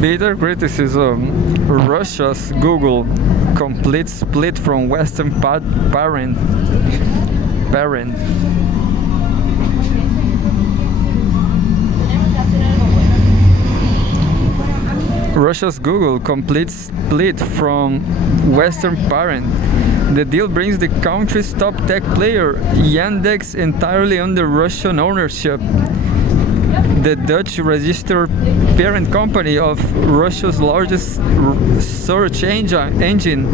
Bitter criticism. Russia's Google complete split from Western parent. Russia's Google complete split from Western parent. The deal brings the country's top tech player, Yandex, entirely under Russian ownership. The Dutch registered parent company of Russia's largest search engine,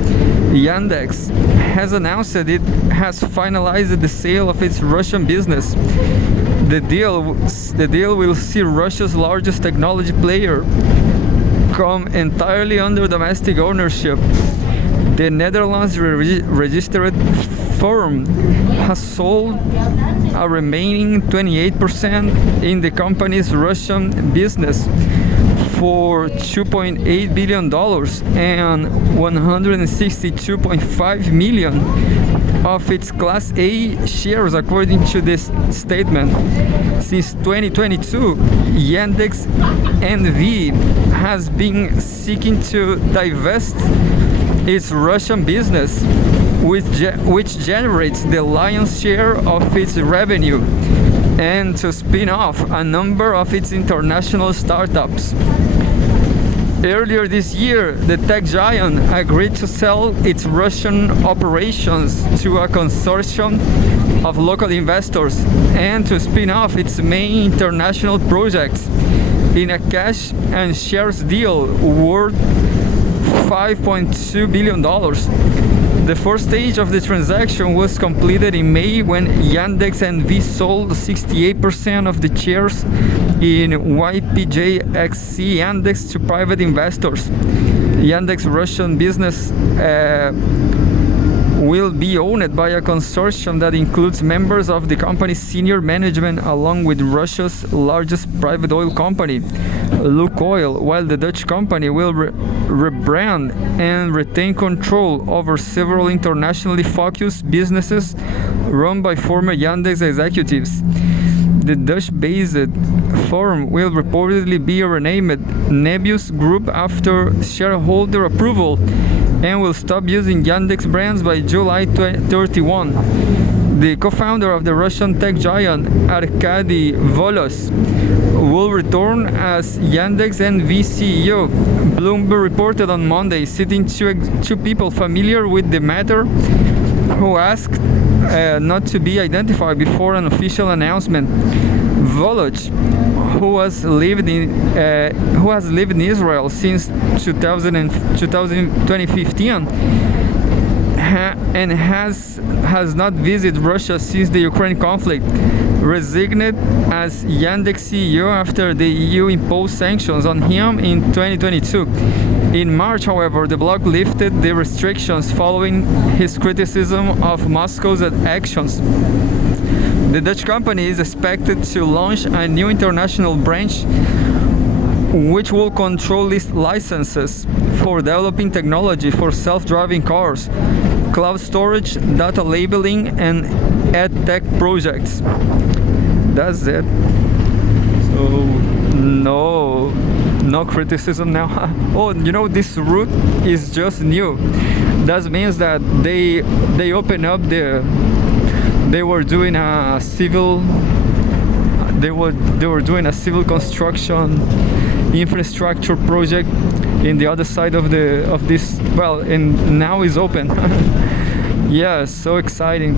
Yandex, has announced that it has finalized the sale of its Russian business. The deal will see Russia's largest technology player come entirely under domestic ownership. The Netherlands registered firm has sold a remaining 28% in the company's Russian business for $2.8 billion and 162.5 million of its Class A shares, according to this statement. Since 2022, Yandex NV has been seeking to divest its Russian business, which generates the lion's share of its revenue, and to spin off a number of its international startups. Earlier this year, the tech giant agreed to sell its Russian operations to a consortium of local investors and to spin off its main international projects in a cash and shares deal worth $5.2 billion. The first stage of the transaction was completed in May when Yandex NV sold 68% of the shares in YPJXC Yandex to private investors. Yandex Russian business will be owned by a consortium that includes members of the company's senior management along with Russia's largest private oil company, Lukoil, while the Dutch company will rebrand and retain control over several internationally focused businesses run by former Yandex executives. The Dutch-based firm will reportedly be renamed Nebius Group after shareholder approval and will stop using Yandex brands by July 31. The co-founder of the Russian tech giant, Arkady Volos, will return as Yandex NV CEO. Bloomberg reported on Monday, citing two people familiar with the matter who asked not to be identified before an official announcement. Volodj, who has lived in Israel since 2015 and has not visited Russia since the Ukraine conflict, resigned as Yandex CEO after the EU imposed sanctions on him in 2022. In March, however, the bloc lifted the restrictions following his criticism of Moscow's actions. The Dutch company is expected to launch a new international branch which will control licenses for developing technology for self-driving cars, cloud storage, data labeling, and edtech projects. That's it. So no criticism now. Oh, this route is just new. That means that they open up they were doing a civil construction infrastructure project in the other side of this, and now is open. Yeah, so exciting.